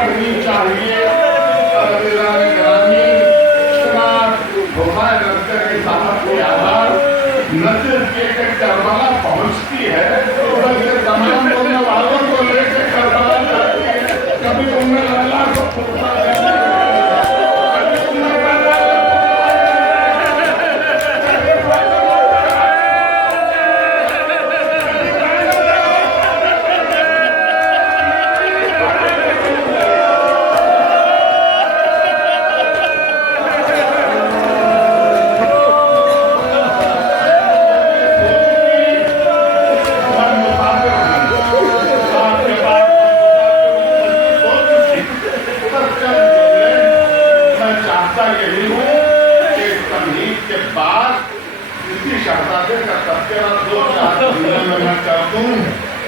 پڑھنی چاہیے. نظر کے کربلا پہنچتی ہے بلکہ تمام دنیا والوں کو لے کے کربلا جاتی ہے. کبھی انہیں اللہ کو پوچھا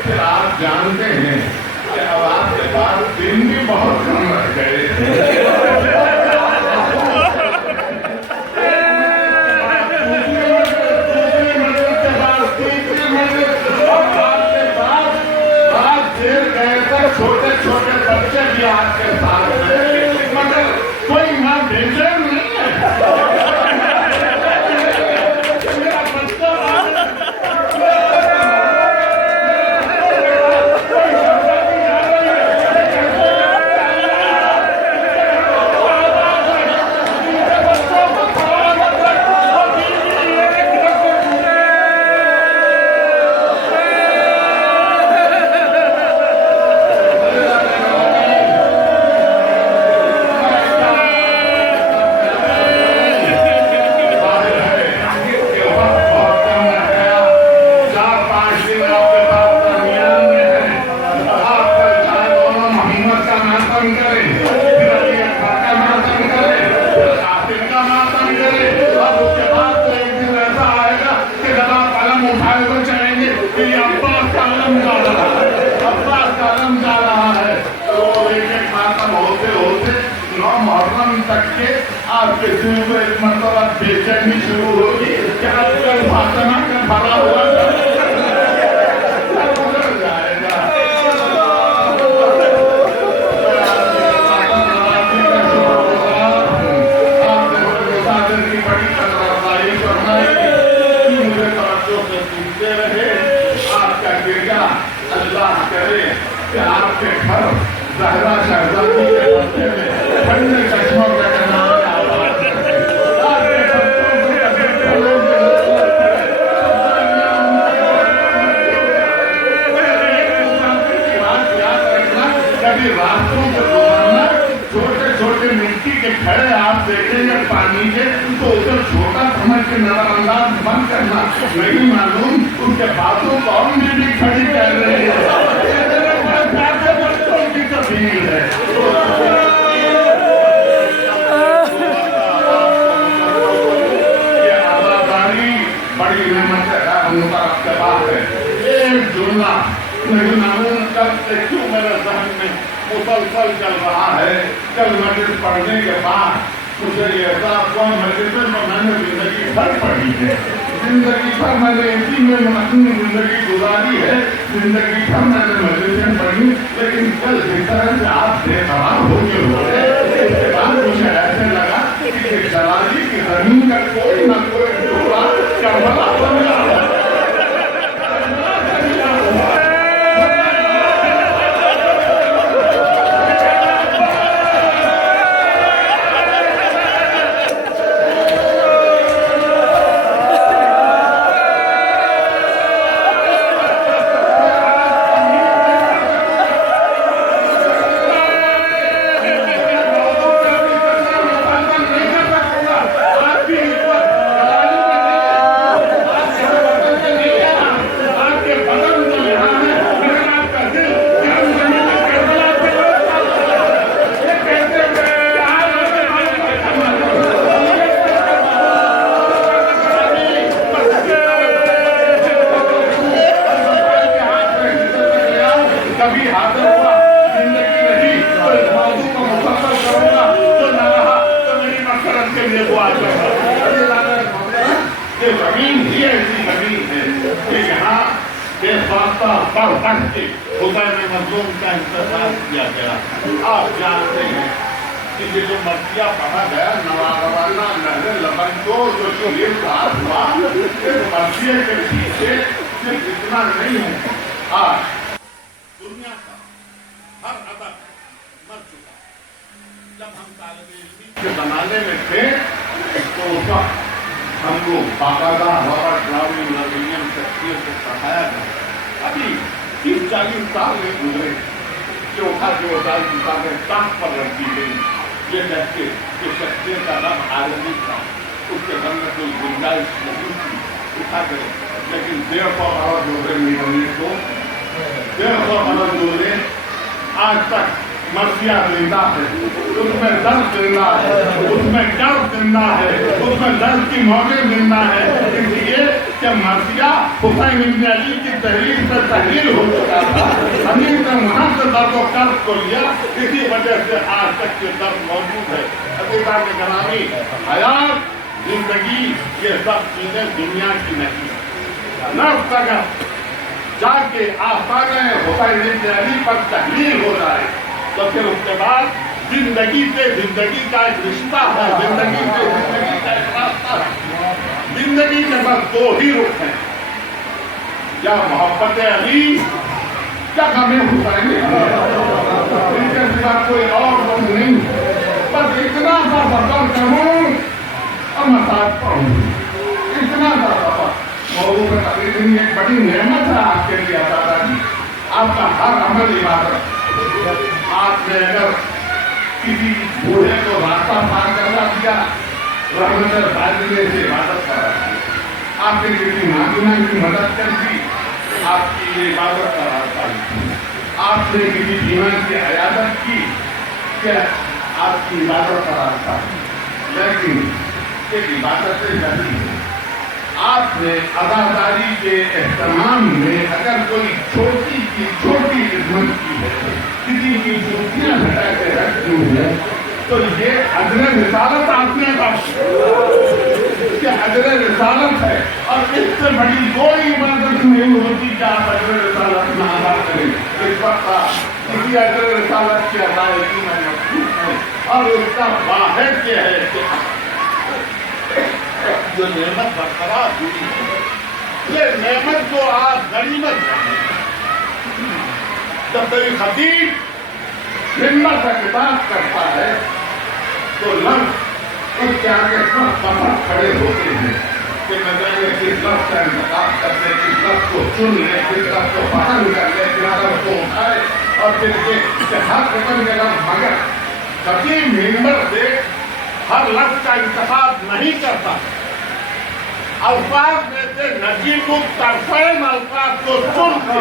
پھر آپ جانتے ہیں کہ اب آپ کے پاس دن بھی بہت کم رہ گئے. چھوٹے چھوٹے بچے بھی آپ کے ساتھ ہیں مگر کوئی ماں بھیجے نہیں ہے. آپ کے دل میں ایک مرتبہ بے چینی شروع ہوگی کہ اب کل فاطمہ کا بھرا ہوا گزر جائے گا. آپ نے بڑے صادر کی بڑی قدردانی فرمائی. مجھے توجہ سے سنتے رہے. آپ کا گرجا اللہ کرے کہ آپ کے گھر زہرا شہزادی کے راستے میں ٹھنڈے چشموں کے کنارے راستوں سے گزرنا. چھوٹے چھوٹے مٹی کے کھڑے آپ دیکھیں گے پانی کے تو اسے چھوٹا سمجھ کے نظر انداز بند کرنا. نہیں معلوم ان کے باتوں قوم میں بھی کھڑی کر رہے ہیں. بچوں کی تبدیل ہے. یہ آزاداری بڑی نعمت کے بعد ہے. ایک جملہ نہیں معلوم کب سے کیوں میرے ذہن میں مسلسل چل رہا ہے. کل مجلس پڑھنے کے بعد مجھے یہ احساس ہوا مجلس میں نے زندگی بھر پڑھی ہے. زندگی بھر میں نے اسی میں اپنی زندگی گزاری ہے. زندگی بھر میں نے مجلسیں پڑھی لیکن کل جس طرح سے آپ بے قرار ہو کے ہو گئے اس کے بعد مجھے ایسے لگا کہ جلالی کی زمین کا کوئی نہ کوئی ٹکڑا کربلا بن رہا ہے. خدا نے مظلوم کا انتخاب کیا گیا. آپ جانتے ہیں کہ یہ جو مرثیہ پڑھا گیا نواروانا نہر لبن کو جو شیر ساتھ ہوا اس مرثیے کے پیچھے صرف اتنا نہیں ہے، آج دنیا کا ہر ادب مر چکا۔ جب ہم طالب علم کے زمانے میں تھے تو اس وقت ہم کو باقاعدہ رابرٹ براؤن ولیم شیکسپیئر کو پڑھایا گیا۔ ابھی 30-40 سال میں گزرے جو کتابیں تخت پر رکھی گئی یہ کہتے کہ شیکسپیئر کا رب عالمی تھا، اس کے رنگ میں کوئی گنجائش نہیں تھی، اٹھا کرے لیکن 150 ارب ڈالر ملنے کو 150 ارب ڈالر آج تک مرثیہ زندہ ہے، اس میں درد زندہ ہے، اس میں درد زندہ ہے، اس میں درد کی موجیں زندہ ہے، اس لیے کہ مرثیہ حسین ابن علی کی تحریر سے تحریر ہو چکا تھا، امیر نے وہاں سے درد و کرب کو لیا، اسی وجہ سے آج تک یہ درد موجود ہے۔ عزیزان گرامی، حیات، زندگی، یہ سب چیزیں دنیا کی نہیں، نفس اگر جا کے آستانِ حسین ابن علی پر تحریر ہو جائے تو پھر اس کے بعد زندگی سے زندگی کا ایک رشتہ ہے، زندگی سے زندگی کا ایک راستہ ہے۔ زندگی کے بس 2 ہی رخ ہیں، یا محبت علی یا غم حسین، ان کے سوا کوئی اور رخ نہیں۔ بس اتنا سا سفر کروں اور مساج پڑھوں، اتنا سا سفر۔ موضوع میں تقریباً ایک بڑی نعمت ہے آپ کے لیے عطا جی، آپ کا ہر عمل عبادت۔ آپ نے اگر کسی بوڑھے کو راستہ پار کروا دیا، رحمت فاضلے سے عبادت کرا دی، آپ نے کسی نابینا کی مدد کر دی، آپ کی یہ عبادت کا راستہ ہے۔ آپ نے کسی بیمار کی عیادت کی، کیا آپ کی عبادت کا راستہ ہے، لیکن ایک عبادت سے زیادہ ہے۔ آپ نے عزاداری کے اہتمام میں اگر کوئی چھوٹی کی چھوٹی خدمت کی ہے، کسی کی جوتیاں ہٹا کے رکھ دی ہے، تو یہ اجر رسالت آپ نے یہ اجر رسالت ہے، اور اس سے بڑی کوئی عبادت نہیں ہوتی کہ آپ اجر رسالت نہ ادا کریں۔ اس وقت کسی اجر رسالت کی ادائیگی میں مخصوص ہے، اور اس کا واحد یہ ہے کہ جو نعمت برقرار ہوئی ہے، یہ نعمت کو آپ غنیمت جانیں۔ جب کوئی خطیب ہمت کا خطاب کرتا ہے تو لفظ اس کے آگے سب سمجھ کھڑے ہوتے ہیں کہ میں کس لفظ کا انتخاب کر لیں، کس لفظ کو چن لیں، کس لفظ کو پسند کر لیں، کس لفظ کو اٹھائے، اور پھر یہ ہر قسم کے لفظ، مگر خطیب ممبر سے ہر لفظ کا انتخاب نہیں کرتا، الفاظ میں سے نجیب الطرفین الفاظ کو چن کے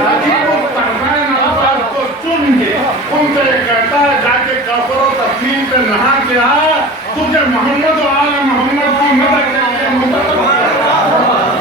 نجیب الطرفین الفاظ کو چن کے ان سے کہتا ہے جا کے کفر و تفصیل سے نہا کے آ، تجھے محمد و آل محمد کی مدد کے لیے مدد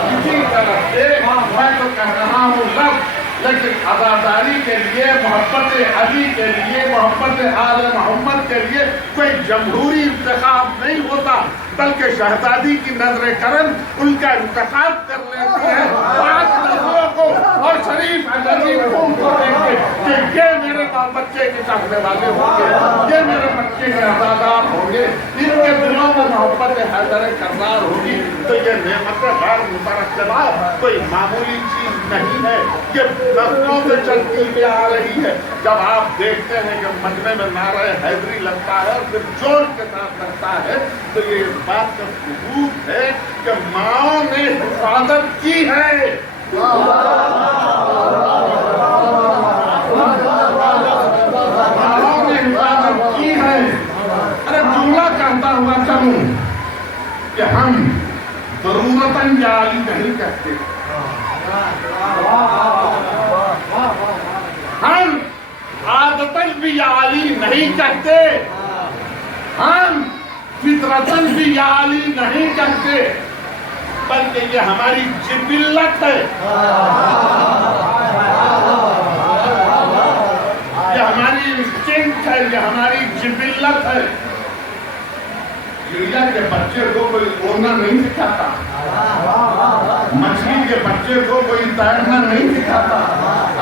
اسی طرح سے میں تو کہہ رہا ہوں لفظ، لیکن عزاداری کے لیے، محبت علی کے لیے، محبت آل محمد کے لیے کوئی جمہوری انتخاب نہیں ہوتا، بلکہ شہزادی کی نظر کرم ان کا انتخاب کر لیتی ہے 5 نسلوں کو اور شریف عزیز قوم کو دیکھ کے کہ یہ میرے بچے کے چاہنے والے ہوں گے، یہ میرے بچے کے عزادار ہوں گے، ان کے دلوں میں محبت حیدر کرار ہوگی۔ تو یہ نعمت غیر مترقبہ کوئی معمولی چیز نہیں ہے، یہ نسلوں سے چلتی ہوئی آ رہی ہے۔ جب آپ دیکھتے ہیں کہ مجمع میں نعرہ حیدری لگتا ہے اور پھر جوش کے ساتھ لگتا ہے، تو یہ اس بات کا ثبوت ہے کہ ماں نے حفاظت کی ہے۔ ماں نے حفاظت کی ہے۔ ارے جملہ کہتا ہوا چلوں کہ ہم ضرورتاً جعلی نہیں کہتے، ہم عادتاً بھی یا علی نہیں کہتے، ہم فطرتاً بھی یا علی نہیں کہتے، بلکہ یہ ہماری جبلت ہے، یہ ہماری انسٹنکٹ ہے، یہ ہماری جبلت ہے۔ چڑیا کے بچے کو کوئی اڑنا نہیں سکھاتا، مچھلی کے بچے کو کوئی تیرنا نہیں سکھاتا،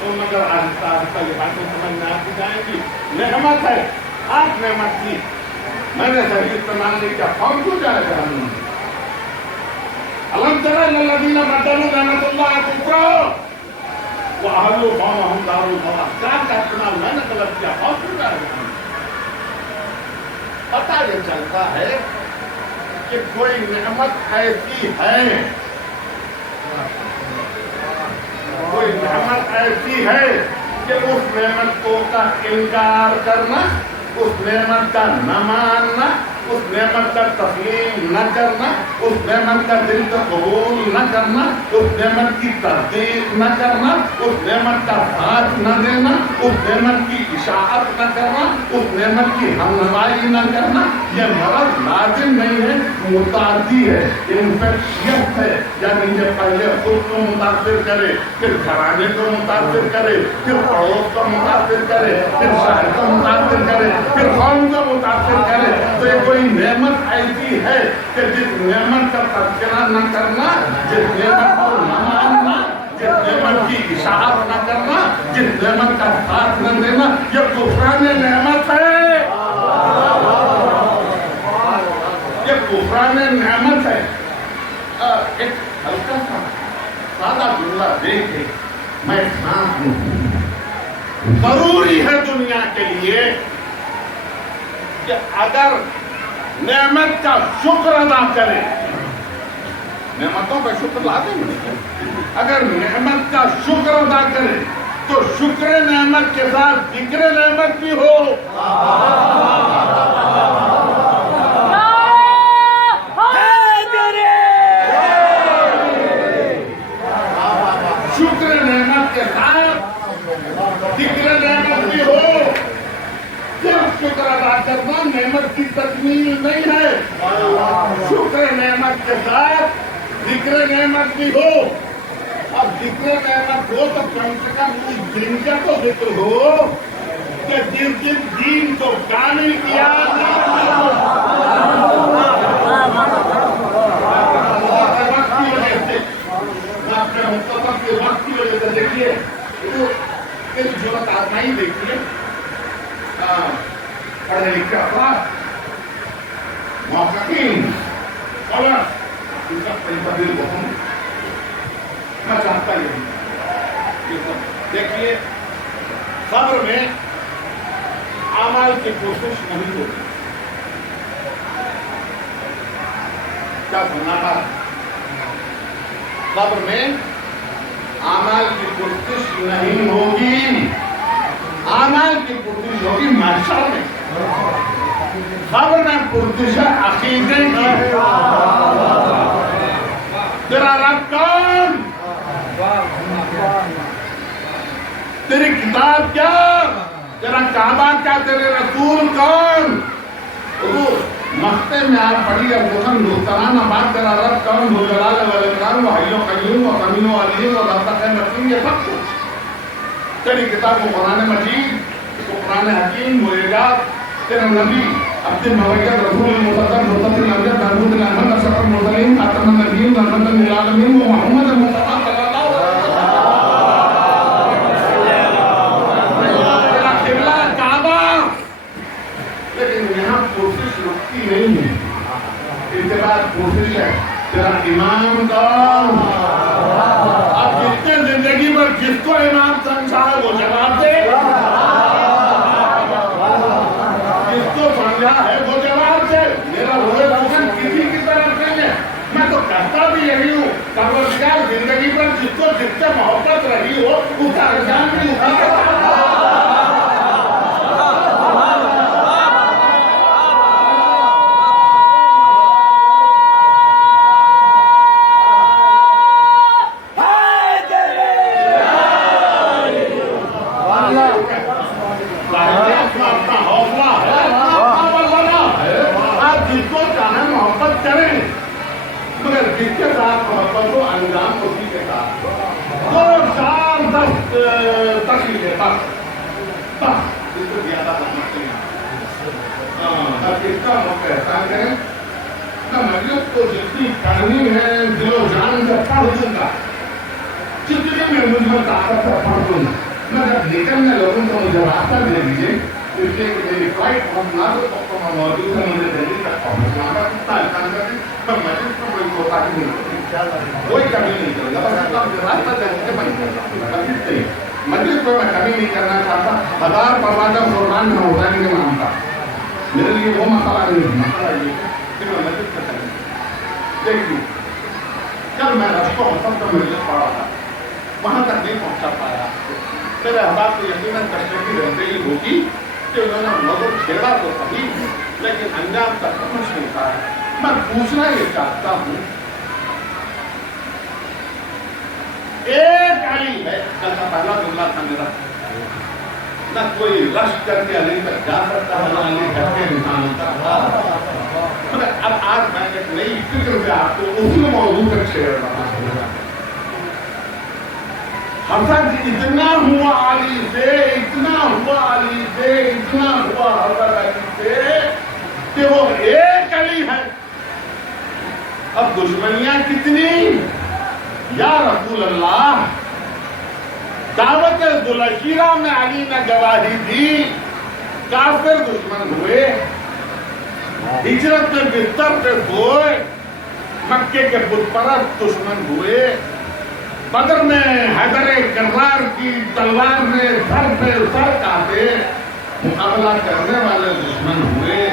تو مگر آہستہ آہستہ یہ باتیں سمجھ میں آتی جائیں گی. نعمت ہے، آپ نعمت تھی، میں نے صحیح استعمال نہیں کیا، کون کیوں جائے گا ہم؟ الم تر الی الذین بدلوا نعمت اللہ کفرا واحلوا قومهم دار البوار. کا استعمال میں نے غلط کیا، کون کیوں جائے گا ہم؟ پتہ یہ چلتا ہے کہ کوئی نعمت ایسی ہے، کوئی نعمت ایسی ہے کہ اس نعمت کو کا انکار کرنا، اس نعمت کا نہ ماننا، اس نعمت کا تسلیم نہ کرنا، اس نعمت کا دل سے قبول نہ کرنا، اس نعمت کی تصدیق نہ کرنا، اس نعمت کا ساتھ نہ دینا، اس نعمت کی اشاعت نہ کرنا، اس نعمت کی ہمنوائی نہ کرنا، یہ مرض لازم نہیں ہے، متعدی ہے، انفیکشیس ہے. یعنی یہ پہلے خود کو متاثر کرے، پھر گھرانے کو متاثر کرے، پھر پڑوس کو متاثر کرے، پھر شہر کو متاثر کرے، پھر قوم کو متاثر کرے. تو یہ کوئی نعمت ایسی ہے کہ جس نعمت کا تذکرہ نہ کرنا، جس نعمت کو نہ ماننا، جس نعمت کی اشاعت نہ کرنا، جس نعمت کا ساتھ نہ دینا، یہ کفران نعمت ہے، یہ کفران نعمت ہے. ایک ہلکا سا سادہ جملہ دیکھ کے میں سانس لوں. ضروری ہے دنیا کے لیے کہ اگر نعمت کا شکر ادا کرے، نعمتوں کا شکر لازم ہے، اگر نعمت کا شکر ادا کرے تو شکر نعمت کے ساتھ ذکر نعمت بھی ہو. شکر نعمت کے ساتھ ذکر نعمت بھی ہو. صرف شکر ادا کرنا نعمت کی تکمیل نہیں ہے، شکر نعمت کے ساتھ ذکر نعمت بھی ہو. اب ذکر نعمت ہو تو کم سے کم اس دن کا تو ذکر ہو کہ جس جس دین کو کامل کیا. وقت کی وجہ سے اپنے مختصر کے وقت کی وجہ سے دیکھیے ضرورت آزمائی دیکھیے. پڑھے لکھے افراد، محققین، اسکالر، ان کا تدبیر کو ہوں میں چاہتا یہ دیکھیے صبر میں اعمال کی کوشش نہیں ہوتی. کیا سننا تھا؟ صبر میں اعمال کی کوشش نہیں ہوگی، اعمال کی پرتش ہوگی محشر میں. صبر میں پرتش ہے عقیدے کی. تیرا رب کون؟ تیری کتاب کیا؟ تیرا کعبہ کیا؟ تیرے رسول کون؟ حضور مقتے میں آپ پڑھی ابن دوستانہ بات. تیرا رب کون؟ ذو الجلال والاکرام، وہ حی و قیوم، وہ سمیع و علیم، وہ رازق متین. یہ سب کچھ تیری کتاب و قرآن مجید، قرآن حکیم، معجزات، تیرا نبی عبد المبعوث رسول المصطفى مرتضی الامجد محمود الاحمد اشرف المرسلین خاتم النبیین رحمۃ للعالمین و محمد المصطفى صلی اللہ علیہ وسلم. تیرا قبلہ کعبہ. لیکن یہاں کوشش رکتی نہیں ہے، اس کے بعد کوشش ہے تیرا امام کون؟ اب جتنے زندگی پر جس کو امام سمجھا ہے وہ جواب دے، جس کو سمجھا ہے وہ جواب دے. میرا روئے روزن کسی کی طرف نہیں ہے، میں تو کہتا بھی یہی ہوں پروردگار زندگی پر جس کو جس سے محبت رہی ہو اس کا انجام بھی اسی کے ساتھ. کو جتنی کرنی ہے دل و جان سے پڑھ دوں گا، جتنی میں مجھ میں طاقت ہے پڑھ دوں گا. میں جب نکلنے لگوں تو مجھے راستہ دے دیجیے، اس لیے کہ میری فلائٹ بہت نازک وقتوں میں موجود ہے، مجھے دہلی تک پہنچنا ہوگا، کتنا احسان کریں میں مسجد کو کوئی دھوکہ نہیں کروں، کوئی کمی نہیں کروں گا، بس اتنا راستہ دے دیجیے میں نکل جاؤں گا، مسجد کو میں کمی نہیں کرنا چاہتا، 1000 پروازہ قربان میں ہوتا ہے نہیں مانتا، میرے لیے وہ مسئلہ نہیں ہے، مسئلہ یہ ہے کہ میں مسجد سے کریں دیکھیے کل میں رشتوں حسن کا مجلس پڑھا تھا، وہاں تک نہیں پہنچا پایا، میرے احباب کو یقیناً تشریفی رہتے ہی ہوگی کہ انہوں نے موضوع چھیڑا تو صحیح لیکن انجام تک پہنچ نہیں پایا۔ میں پوچھنا یہ چاہتا ہوں، ایک علی ہے، کل کا پہلا جملہ تھا میرا، نہ کوئی رش کر کے علی تک جا سکتا ہے، نہ علی کر کے انسان ہوتا ہے۔ اب آج میں ایک نئی فکر سے آپ کو اسی موضوع پر چھیڑ رہا ہوں۔ حسد اتنا ہوا علی سے، اتنا ہوا علی سے، اتنا ہوا حضرت علی سے کہ وہ ایک علی ہے۔ اب دشمنیاں کتنی؟ یا رسول اللہ، دعوت ذوالعشیرہ میں علی نے گواہی دی، کافر دشمن ہوئے، ہجرت میں بستر پہ سوئے، مکے کے بت پرست دشمن ہوئے، بدر میں حیدر کرار کی تلوار نے سر پہ سر کاٹے، مقابلہ کرنے والے دشمن ہوئے،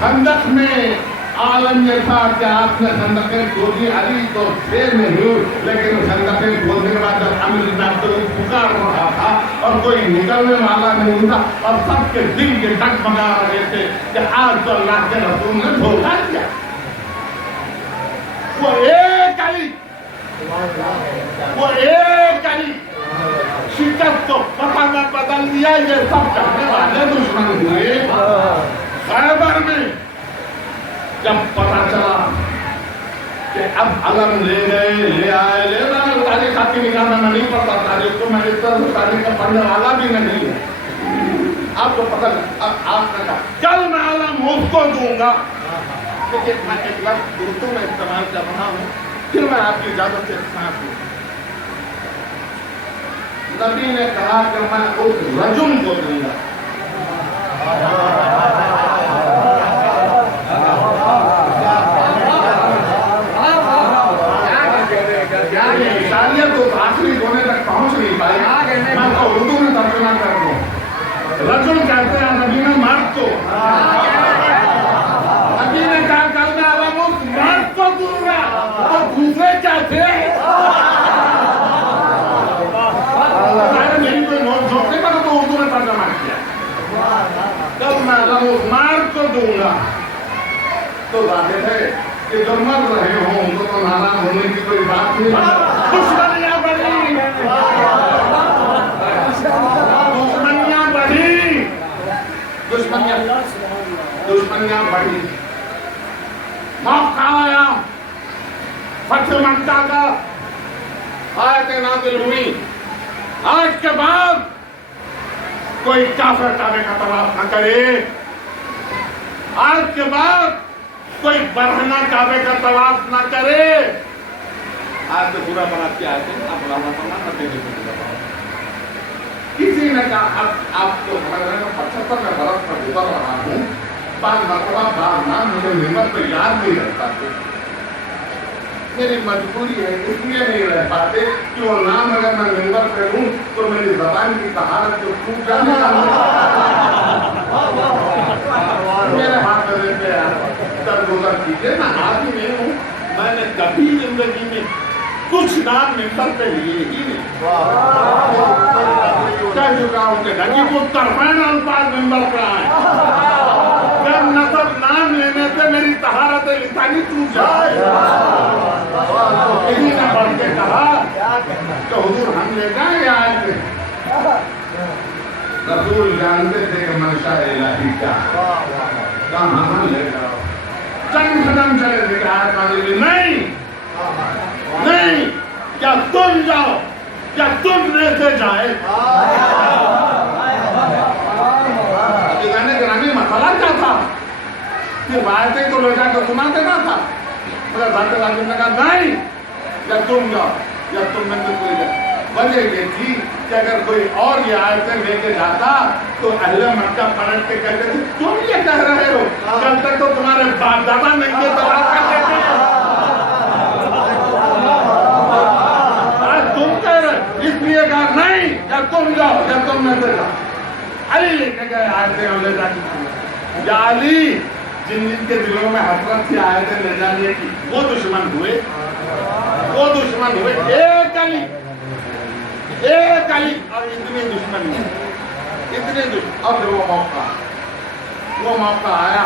خندق میں عالم یہ تھا کہ آپ نے خندقیں کھودی، علی تو تھے نہیں، لیکن خندقیں کھودنے کے بعد جب عامر بن عبداللہ پکار رہا تھا اور کوئی نکلنے والا نہیں تھا اور سب کے دل کے ڈگمگا رہے تھے کہ آج تو اللہ کے رسول نے دھوکہ دیا۔ وہ ایک علی، وہ ایک علی شکست کو پتہ میں بدل دیا، یہ سب کرنے والے دشمن ہوئے۔ خیبر میں جب پتہ چلا کہ اب علم لے گئے، لے آئے، لے رہے، تاریخ آپ کی نگاہ میں نہیں پڑتا، تاریخ کو میں اس طرح تاریخ کا پڑھنے والا بھی نہیں ہے، آپ کو پتہ لگا۔ اب آپ نے کہا کل میں علم اس کو دوں گا، لیکن میں ایک لفظ اردو میں استعمال کر رہا ہوں، پھر میں آپ کی اجازت سے ساتھ ہوں۔ نبی نے کہا کہ میں اس رجم کو دوں گا۔ انسانیت اس آخری کونے تک پہنچ نہیں پائی، میں تو اردو میں ترجمہ کر دوں۔ رجل کہتے ہیں نبی نے مرد کو، نبی نے کہا کل میں علم اس مرد کو دوں گا، اور دوسرے کیا تھے؟ میری کوئی نوٹ جھوک نہیں پڑا تو اردو میں ترجمہ کیا، کل میں علم اس مرد کو دوں گا۔ تو ظاہر ہے کہ جو مر رہے ہوں ان کو تو ناراض ہونے کی کوئی بات نہیں، دشمنیاں بڑھی، دشمنیاں بڑھی، دشمنیاں بڑھی، موقع آیا فتح مکہ کا، آیت نازل ہوئی، آج کے بعد کوئی کافر کعبے کا طواف نہ کرے، آج کے بعد کوئی برہنہ کعبے کا طواف نہ کرے۔ آج سے پورا برات کی آیتیں آپ رانا پڑھنا نہ دینے کو کسی نے کہا اب آپ کو سمجھ رہے ہیں 75 میں برس پر گزر رہا ہوں، بعض مرتبہ بعض نام مجھے نعمت پہ یاد نہیں رہ پاتے، میری مجبوری ہے اس لیے نہیں رہ پاتے کہ وہ نام اگر میں ممبر پہ ہوں تو میری زبان کی طہارت جو ٹوٹ جانے میرے ہاتھ میں دیتے ہیں درگزر کیجیے، میں آدمی نہیں ہوں، میں نے کبھی زندگی میں کچھ نام ممبر پہ لیے ہی نہیں، کہہ چکا ہوں کہ نجیب الطرفین الفاظ ممبر پہ آئے، جب نصب نام لینے سے میری طہارت لسانی ٹوٹ جائے، انہی نے بڑھ کے کہا کہ حضور ہم لے جائیں یا آئیں گے؟ رسول جانتے تھے کہ منشاء الہی کیا کہاں ہم لے جاؤ، چند قدم چلے تھے کہ آیت نازل نہیں نہیں، کیا تم جاؤ کیا تم میں سے جائے؟ گرامی مسئلہ کیا تھا؟ پھر آیتیں تو لے جا کے سنا دینا تھا، مگر ذات واجب نے کہا نہیں، یا تم جاؤ یا تم میں سے کوئی جائے۔ وجہ یہ تھی کہ اگر کوئی اور یہ آیتیں لے کے جاتا تو اہل مکہ پلٹ کے کہتے تھے تم یہ کہہ رہے ہو کل تک تو تمہارے باپ دادا ننگے طلاق کرتے تھے، آج تم کہہ رہے اس لیے کہا نہیں یا تم جاؤ یا تم نہ جاؤ۔ علی لے کے گئے آیتیں اور لے جا کے یا علی جن جن کے دلوں میں حسرت تھی آیتیں لے جانے کی وہ دشمن ہوئے، ایک علی اور اتنے دشمن اب وہ موقع آیا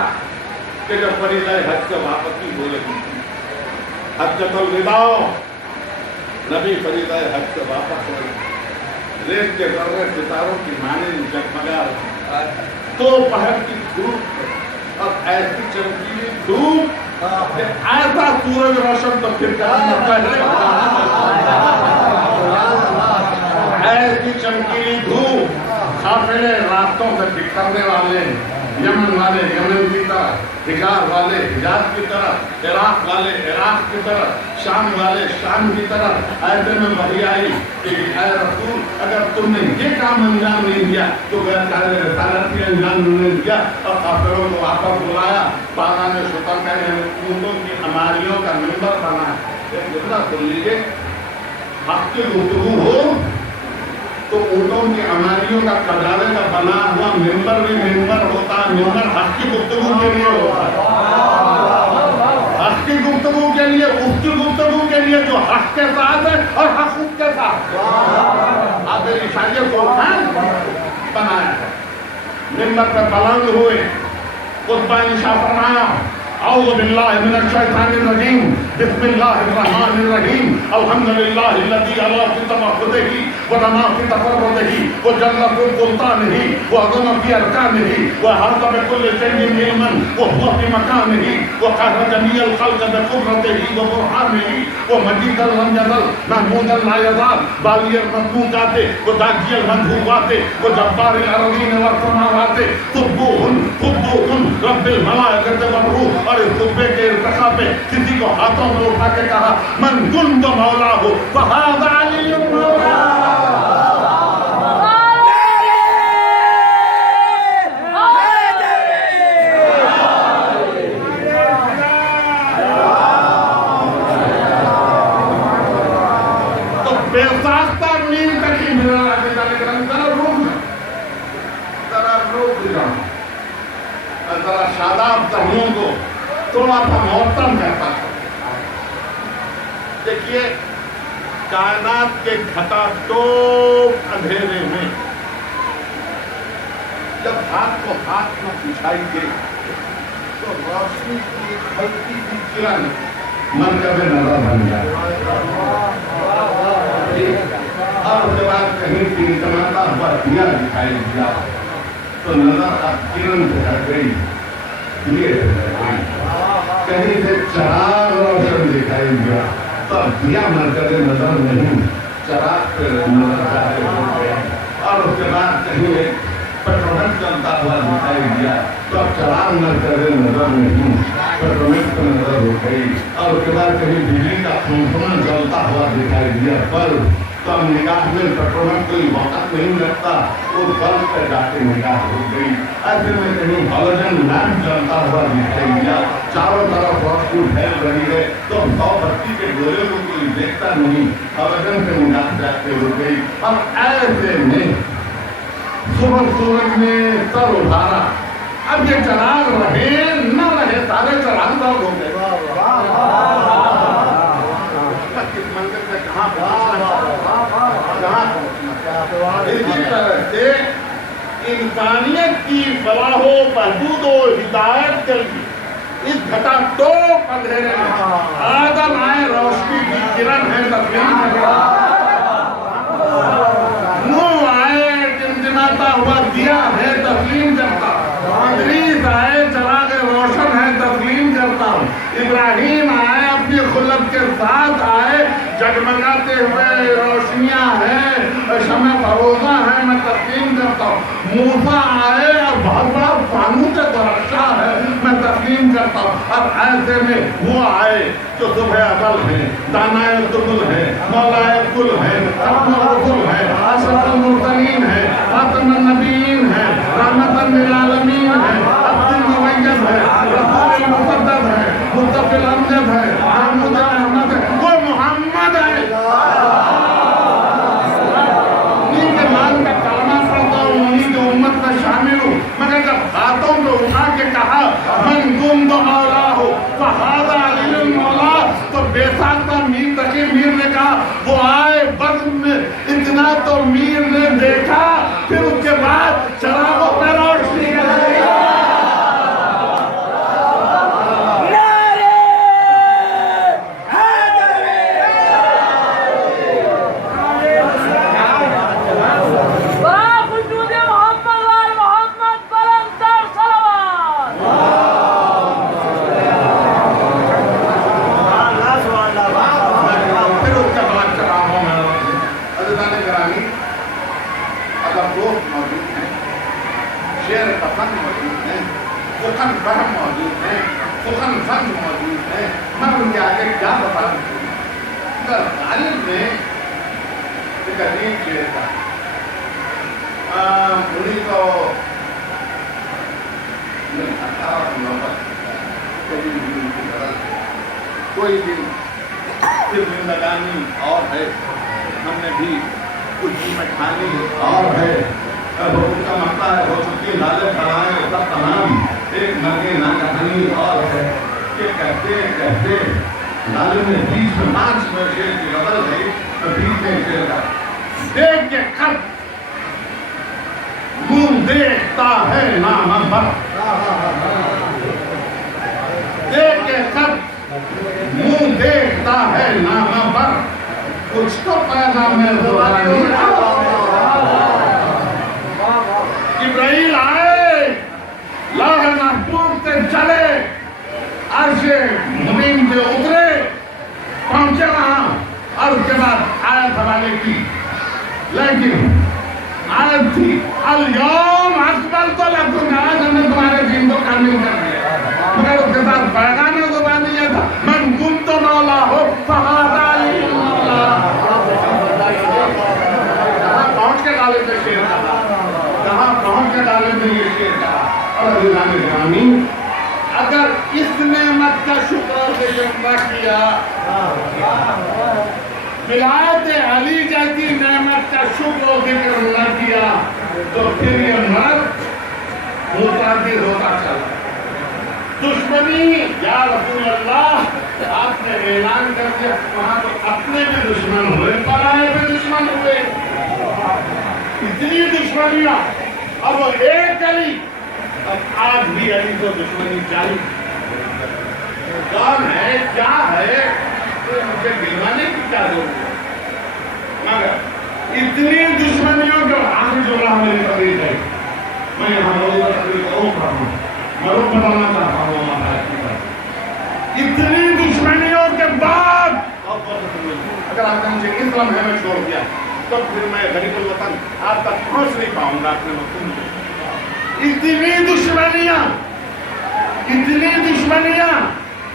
کہ جب فریضہ حج سے واپسی ہو رہی تھی، حجۃ الوداع، نبی فریضہ حج سے واپس ہو رہے، ریت کے ذرے ستاروں کی مانند جگمگا رہی، تو پہر کی دھوپ اور ایسی چمکیلی دھوپ ایسا سورج روشن تو پھر ایسی چمکیلی دھوپ قافلے راستوں سے بکھرنے والے، یمن والے یمن کی طرف، حجاز والے حجاز کی طرف، عراق والے عراق کی طرف، شام والے شام کی طرف، ایسے میں وحی آئی کہ اے رسول اگر تم نے یہ کام انجام نہیں دیا تو رسالت کی انجام نہیں دیا، اور قافلوں کو واپس بلایا، پارانے شکر کا اونٹوں کی ہماریوں کا ممبر بنا ہے۔ سن لیجیے، حق کی گفتگو ہو تو اونٹوں کی ہماریوں کا کجارے کا بنا ہوا ممبر بھی ممبر ہوتا ہے، ممبر حق کی گفتگو کے لیے ہوتا ہے، حق کی گفتگو کے لیے، اس کی گفتگو کے لیے جو حق کے ساتھ ہے اور حقوق کے ساتھ۔ آپ میری شاعری کو بنایا ہے، ممبر پہ بلند ہوئے، خطبہ انشاء فرمایا، اعوذ باللہ من الشیطان الرجیم، بسم اللہ الرحمن الرحیم، الحمدللہ الذی علا فی تمہدہ ورما فی تفردہ وجل فی سلطانہ وعظم فی ارکانہ وحاط بکل شیء علما وهو فی مکانہ وقہر جمیع الخلق بقدرتہ وبرہانہ ومجید لم یزل محمودا لا یزال بالی المسموعات وداعی المنبوعات وجبار الارضین والسماوات سبوح رب الملائکۃ والروح۔ اور اس خطبے کے ارتقا پہ کسی کو ہاتھوں میں اٹھا کے کہا من کنت مولا ہو فہذا علی مولا۔ تو بے ساختہ نیند تک ہی میرا آگے جانے کے رنگ ذرا روک جاؤں، ذرا شاداب ذہنوں کو تھوڑا سا محترم کرتا ہے۔ دیکھیے کائنات کے گھٹا ٹوپ اندھیرے میں جب ہاتھ کو ہاتھ میں پچھائیے تو روشنی کی ہلکی سی کرن مرکز نظر بن جائے، اور اس کے بعد کہیں ٹمٹماتا ہوا دیا دکھائی دیا تو نظر اب کرن سے ہٹ گئی، کہیں سے چراغ روشن دکھائی دیا تو اب دیا مرکز نظر نہیں، چراغ پہ نظر ظاہر ہو گیا، اور اس کے بعد کہیں ایک پیٹرونٹ چلتا ہوا دکھائی دیا تو اب چراغ مرکز نظر نہیں، پیٹرونٹ پہ نظر ہو گئی، اور اس کے بعد کہیں بجلی کا خنخنا جلتا ہوا دکھائی دیا بلب، تو اب نگاہ میں پیٹرونٹ کوئی وقت نہیں لگتا، وہ بلب پہ جا کے نگاہ ہو گئی۔ ایسے میں کہیں ہالوجن لیمپ جلتا ہوا دکھائی دیا، چاروں طرف روشنی پھیل رہی ہے تو سو بتی کے گولے کو کوئی دیکھتا نہیں، ہالوجن پہ نگاہ جا کے ہو گئی، اور ایسے میں صبح سورج نے سر اٹھارا، اب یہ چراغ رہے نہ رہے سارے چراغ بند ہو گئے۔ کس منزل سے کہاں اسی طرح سے انسانیت کی فلاح و بہبود و ہدایت کے لیے اس گھٹا ٹوپ اندھیرے میں آدم آئے روشنی کی کرن ہے تسلیم کرتا، نوح آئے ٹمٹماتا ہوا دیا ہے تسلیم کرتا، ادریس آئے چراغ روشن ہے تسلیم کرتا ہوں، ابراہیم آئے اپنی خلت کے ساتھ آئے جگمگاتے ہوئے روشنیاں ہیں شمع فروزہ ہیں میں تسلیم کرتا ہوں، موسیٰ آئے اور بہت بڑا فانوس درخشاں ہے میں تسلیم کرتا اب ایسے میں وہ آئے جو صبح ازل ہے، دانائے دبل ہے، مولائے کل ہے، ختم الرسل ہے، اشرف المرسلین ہے، خاتم النبیین ہے، رحمت للعالمین ہے، عبد الممید ہے، رسول مقدس ہے، مصطفی الامجد ہے، محمود احمد ہے، وہ محمد ہے۔ انہیں کے مان کا کلمہ پڑھتا ہوں، انہیں کے امت کا شامل ہوں، مگر جب ہاتھوں کو اٹھا کے کہا من گم تو مولا ہو فہذا علی المولا، تو بے ساختہ میر تقی میر نے کہا وہ آئے بزم میں اتنا تو میر نے دیکھا، پھر اس کے بعد چراغوں پہ روشنی کر دی۔ شعر کا فن موجود ہے، سخن فہم موجود ہے، سخن فن موجود ہے، میں ان کے آگے کیا بتا دوں؟ غالب نے ایک عجیب شعر تھا، 1998 کوئی دن پھر زندگانی اور ہے، ہم نے بھی کچھ مٹھانی اور ہے، اب ان کا مطلع ہے ہو چکی لالے کھڑائیں سب تمام، ایک مرگے نہ کہانی اور ہے کہ کہتے کہتے لالے نے بیچ میں 5 میں شیر کی غزل ہے تو بیچ میں شیر کا دیکھ کے خط منہ دیکھتا ہے نام بر، دیکھ کے خط منہ دیکھتا ہے نام بر، کچھ تو پیغام ہے زبانی۔ جبرائیل آئے لوح محفوظ سے چلے، عرش مبین سے اترے، پہنچے وہاں، اور اس کے بعد آیت حوالے کی، لیکن آیت تھی الیوم اکملت لکم، آج ہم نے تمہارے دین کو کامل کر دیا، مگر اس کے بعد پیغام زبانی یہ تھا من کنت مولا ہو فہذا علی المولا۔ کہاں پہنچ کے غالب نے شعر کہا، کہاں پہنچ کے غالب نے یہ شعر کہا۔ اور عزیزان گرامی، اگر اس نعمت کا شکر اور ذکر نہ کیا، ولایت علی جیسی نعمت کا شکر و ذکر نہ کیا، تو پھر یہ مرد متعدد ہوتا چلا۔ دشمنی یا رسول اللہ، آپ نے اعلان کر دیا، وہاں تو اپنے بھی دشمن ہوئے، پرائے بھی دشمن ہوئے، اتنی دشمنیاں، اور وہ ایک علی، اب آج بھی علی کو دشمنی جاری، کون ہے کیا ہے مجھے گلوانے کی کیا ضرورت ہے، مگر اتنی دشمنیوں کے آخر جو اللہ میری تقریر ہے، میں یہاں لوگوں تقریر کو روک رہا ہوں، میں روک بتانا چاہتا ہوں اللہ کی بات، اتنی دشمنیوں کے بعد اگر آپ نے مجھے اس لمحے میں چھوڑ دیا تو پھر میں غریب الوطن آپ تک پہنچ نہیں پاؤں گا اپنے مقصود میں۔ اتنی دشمنیاں، اتنی دشمنیاں،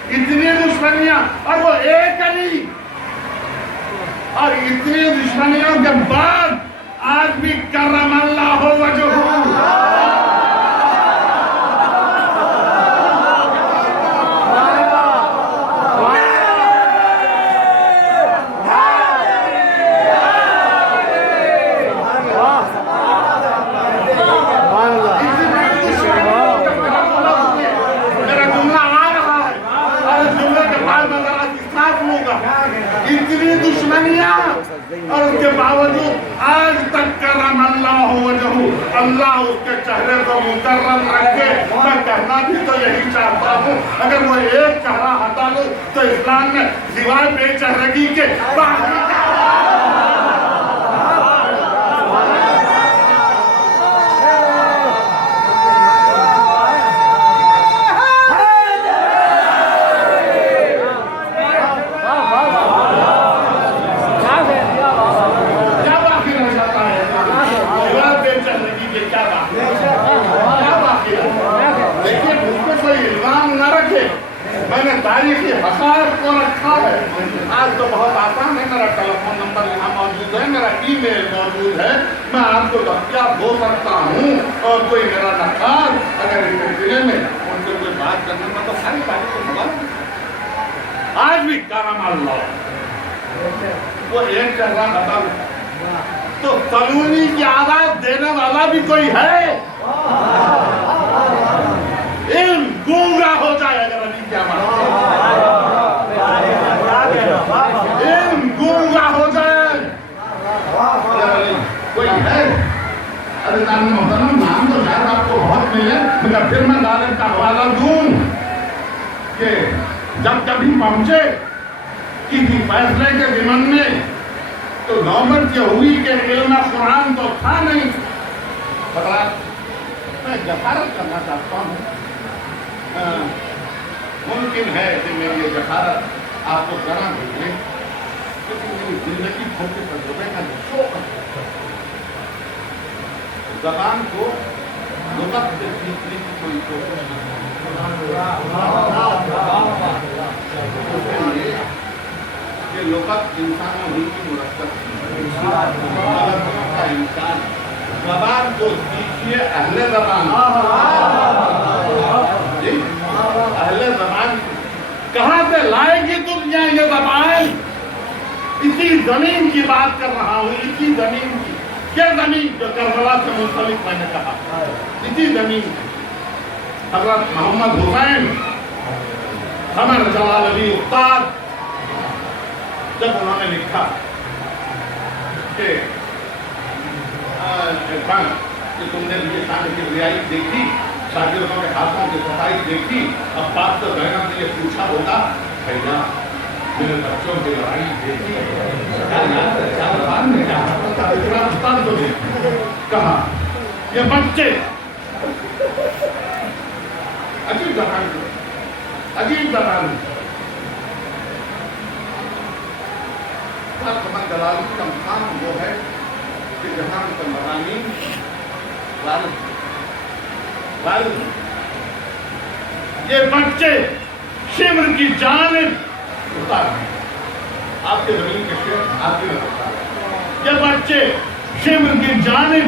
اتنی دشمنیاں، اور وہ ایک علی، اور اتنی دشمنیوں کے بعد آج بھی کرم اللہ وجہہ، اتنی دشمنیاں، اور اس کے باوجود آج تک کرم اللہ وجہہ، اللہ اس کے چہرے کو مکرم رکھے۔ میں کہنا بھی تو یہی چاہتا ہوں، اگر وہ ایک چہرہ ہٹا لو تو اسلام میں سوائے بے چہرگی کے باقی لیکن اس کو کوئی الزام نہ رکھے میں نے تاریخی حقائق کو رکھا ہے. آج تو بہت آسان ہے, میرا ٹیلیفون نمبر یہاں موجود ہے, میرا ای میل موجود ہے, میں آپ کو دستیاب ہو سکتا ہوں. اور کوئی میرا نقاد اگر اس سلسلے میں ان سے کوئی بات کرنے میں تو ساری تاریخ کو سوال آج بھی کرم اللہ وہ ایک کر رہا خطا تو سلونی کی آواز دینے والا بھی کوئی ہے. علم گونگا ہو جائے اگر علی کیا مانتے علم گونگا ہو جائے کوئی ہے. ارے محترم نام تو شاید آپ کو بہت ملے, مگر پھر میں غالب کا حوالہ دوں کہ جب کبھی پہنچے کسی فیصلے کے ضمن میں تو نوبت یہ ہوئی کہ علم قرآن تو تھا نہیں. میں جفارت کرنا چاہتا ہوں, ممکن ہے کہ میری یہ جفارت آپ کو کرا بھیجے, لیکن میری زندگی چھوٹے تجربے کا جو شوق ہے زبان کو لغت سے سیکھنے کی کوئی کوشش کہ لغت انسانوں ہی کی مرکب کا انسان. زبان کو سیکھیے اہل زبان. اہل زبان کہاں سے لائے گی دنیا یہ زبان؟ اسی زمین کی بات کر رہا ہوں, اسی زمین کی. یہ زمین جو کربلا سے منسلک میں نے کہا, اسی زمین کی حضرت محمد حسین قمر جلال علی استاد جب انہوں نے لکھا کہ تم نے یہ شان کی رعایت دیکھی, شاگردوں کے ہاتھوں کی صفائی دیکھی, اب بات تو زینب نے یہ پوچھا ہوگا بھیا میرے بچوں کی لڑائی دیکھی استاد کو کہا یہ بچے عجیب زبان عجیب زبان. قمر جلالی کا مقام وہ ہے کہ جہاں کے مضامین غالب یہ بچے شمر کی جانب اتار آپ کے زمین کے شعر آپ کی نظر, یہ بچے شمر کی جانب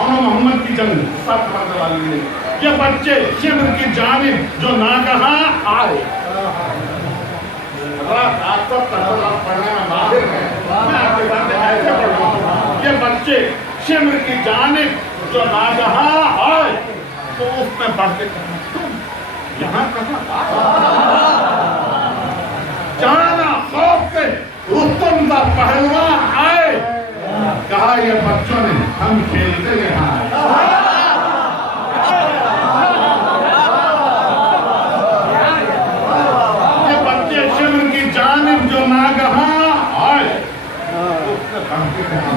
اور محمد کی جنگ سب قمر جلالی نے, یہ بچے شمر کی جانب جو ناگہاں آئے. آپ سب تحفظ پڑھنے میں ماہر ہیں, میں آپ کے ساتھ ایسے پڑھ رہا ہوں. یہ بچے شمر کی جانب جو ناگہاں آئے تو اس میں بڑھ کے یہاں کہاں جانا خوف سے رستم کا پہلوان آئے, کہا یہ بچوں نے ہم کھیلتے یہاں آئے. جو ناگہاں آئے اس نے بڑھ کے کہا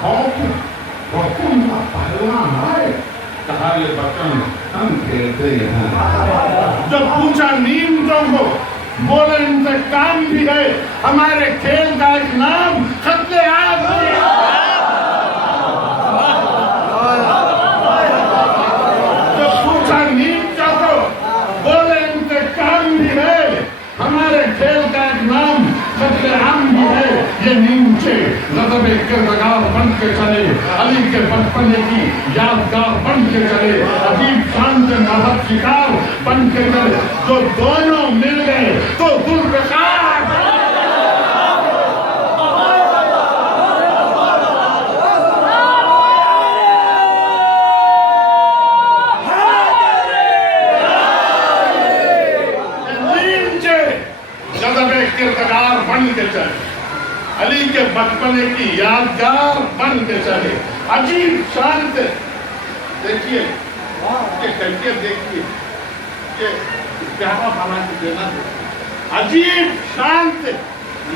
خوف کا پہلوان آئے, کہا یہ بچوں ہم کھیلتے یہاں. جب پوچھا نیم جو ہو بولے ان سے کام بھی ہے, ہمارے کھیل کا ایک نام خط آب ہے. جب پوچھا نیم جو ہو بولے ان سے کام بھی ہے, ہمارے کھیل کا ایک نام خط عام بھی ہے. یہ نیمچے غضب کردگار بن کے چلے, علی کے بچپنے کی یادگار بن کے چلے, عجیب شان سے مذہب شکار بن کے چلے. جو دونوں مل گئے تو ذوالفقار. کردگار بن کے چلے, علی کے بچپنے کی یادگار بن کے چلے. عجیب شان سے دیکھیے یہ کیفیت, دیکھیے یہ پیارا بنا کے دینا, عجیب شان سے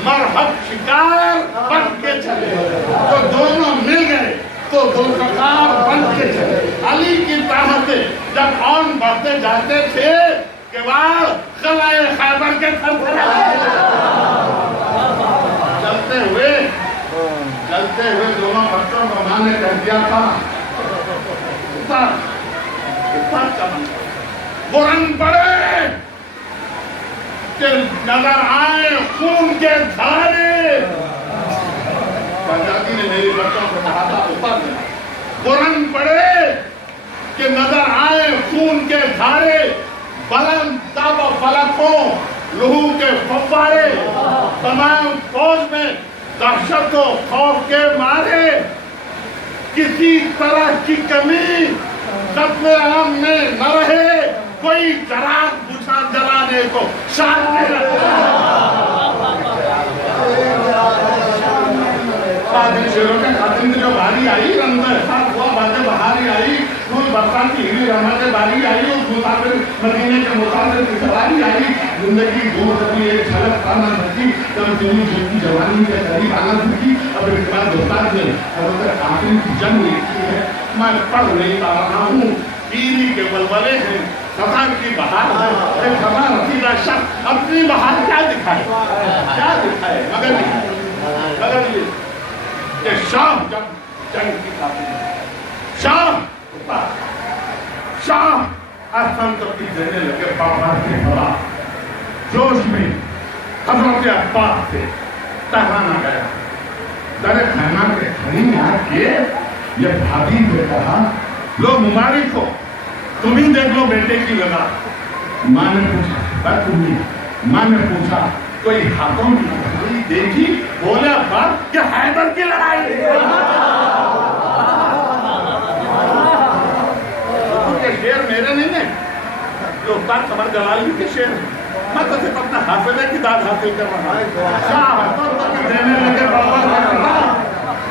مرحب شکار بن کے چلے. تو دونوں مل گئے تو ذوالفقار بن کے چلے. علی کی طاقت سے جب آن بڑھتے جاتے تھے کہ وار قلعہ خیبر کے سر پر چلتے ہوئے دونوں بچوں کو ماں نے کہہ دیا تھا استاد کا منظر قرآن پڑھے کہ نظر آئے خون کے دھارے. شہزادی نے میری بچوں کو کہا تھا اوپر میں قرآن پڑھے کہ نظر آئے خون کے دھارے, بلند تاب و فلک ہوں لہو کے فوارے, تمام فوج میں دہشت و خوف کے مارے, کسی طرح کی کمی قتل عام میں نہ رہے, کوئی چراغ بجھا جلانے کو سامنے خاتم شیروں کے خاتم کی جو باری آئی, رنگ میں احساس ہوا, باتیں بہاری آئی, پھول برسات کی ہری رحمت باری آئی, اس مسافر مدینے کے مسافر کی سواری آئی, زندگی دور کبھی ایک جھلک آنا سکی, کم چنی جھوٹی جوانی کے قریب آنا سکی. اب اقبال دوستان نے حضرت قاسم کی جنگ لکھی ہے, میں پڑھ نہیں پا رہا ہوں. پیری کے بلبلے ہیں, خزاں کی بہار ہے, ایک خزاں رسیدہ شخص اپنی بہار کیا دکھائے, کیا دکھائے, مگر یہ کہ شاہ جب جنگ کی خاطر شاہ آسان تبدیل دینے لگے, بابا کے بڑا جوش میں حضرت عباس سے تہرانا گیا. در خیمہ کے کھڑی آ کے یہ بھابھی سے کہا, لو مبارک ہو, تم ہی دیکھ لو بیٹے کی لگا. ماں نے پوچھا کوئی ہاتھوں کی لڑائی دیکھی؟ بولے ابا کہ حیدر کی لڑائی. یہ شعر میرے نہیں ہیں, جو استاد قمر جلالی کے شعر ہیں. میں تو صرف اپنا حافظے کی داد حاصل کر رہا ہوں. شاہ دینے لگے بابا,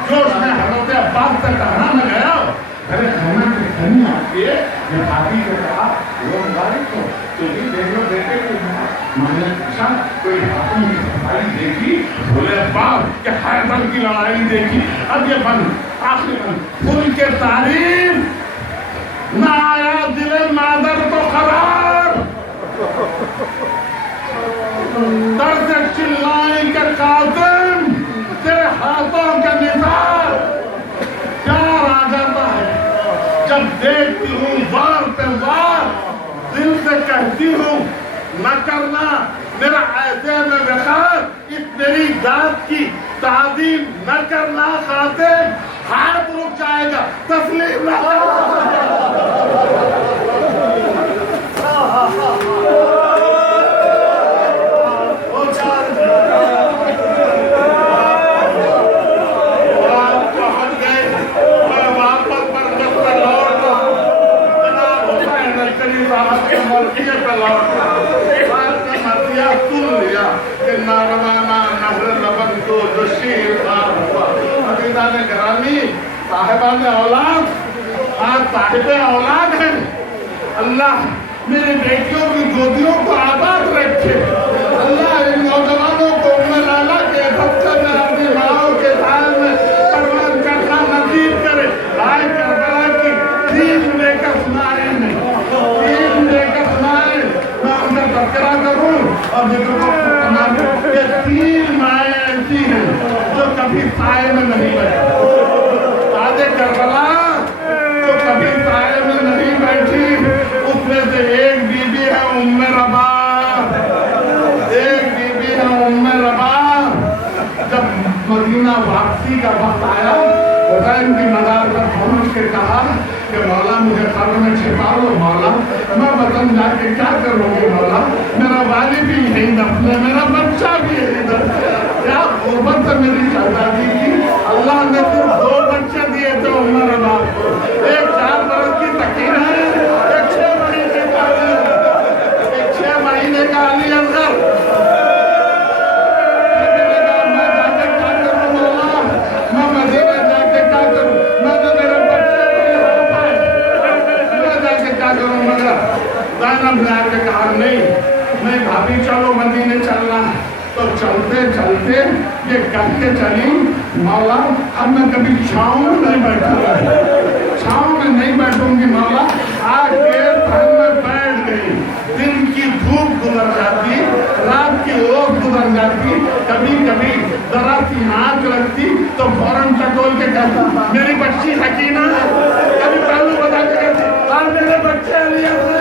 جوش میں حضرت عباس سے کہنا میں گیا, ارے خیمہ کے کھڑی آ کے یہ بھابھی کو کہا, وہ مبارک ہو, تم ہی دیکھ لو بیٹے کی. میں نے پوچھا کوئی ہاتھوں کی صفائی دیکھی؟ بولے باپ کہ حیدر کی لڑائی دیکھی. اب یہ بند آخری بند ان کے تعریف نہ آیا دل مادر کو قرار, درد چلائیں کہ قاسم تیرے ہاتھوں کے نثار. پیار آ جاتا ہے جب دیکھتی ہوں وار پہ وار, دل سے کہتی ہوں نہ کرنا میرا ایسے میں وقار, اس میری ذات کی تعظیم نہ کرنا خاطر, ہاتھ رک جائے گا تسلیم نہ صاحبان اولاد, آج صاحب اولاد ہیں. اللہ میرے بیٹیوں کی گودیوں کو آباد رکھے. اللہ ان نوجوانوں کو لالا کے دفتر میں اپنی ماؤں کے ساتھ میں پروان کرنا نصیب کرے. آئے کربلا کی تین لے کر سنائے, تین لے کر سنائے. میں ان کا تذکرہ کروں اور یہ تین مائیں ایسی ہیں جو کبھی سائے میں نہیں بیٹھے. کربلا جو کبھی سائے میں نہیں بیٹھی, اس میں سے ایک بی بی ہے ام ربا, ایک بی بی ہے ام ربا. جب مدینہ واپسی کا وقت آیا, حسین کی مزار پر پہنچ کے کہا کہ مولا مجھے قبر میں چھپا لو مولا, میں وطن جا کے کیا کروں گی مولا, میرا والد بھی یہی دفن ہے, میرا بچہ بھی یہی دفن ہے. کیا غربت سے میری شہزادی کی اللہ نے صرف 2 بچے دیے تھے عمر باپ کو, ایک 4 برس کی سکینہ ہے, ایک 6 مہینے کا علی, ایک 6 مہینے کا علی اصغر. میں جا کے کیا کروں مولا, میں مدینہ جا کے کیا کروں, میں تو میرے بچے کو یہاں پائے, میں جا کے کیا کروں. مگر زینب نے آ کے کہا نہیں بھابھی چلو مدینے چلنا ہے. تو چلتے چلتے یہ کہہ کے چلی, مولا اب میں کبھی چھاؤں میں نہیں بیٹھوں گا, چھاؤں میں نہیں بیٹھوں گی مولا. آ کے تھن میں بیٹھ گئی. دن کی دھوپ گزر جاتی, رات کی اوس گزر جاتی, کبھی کبھی ذرا سی آنکھ لگتی تو فوراً ٹٹول کے کہتا میری بچی حکینہ ہے, کبھی پہلو بتا کے کہتی اور میرے بچے علی اصغر.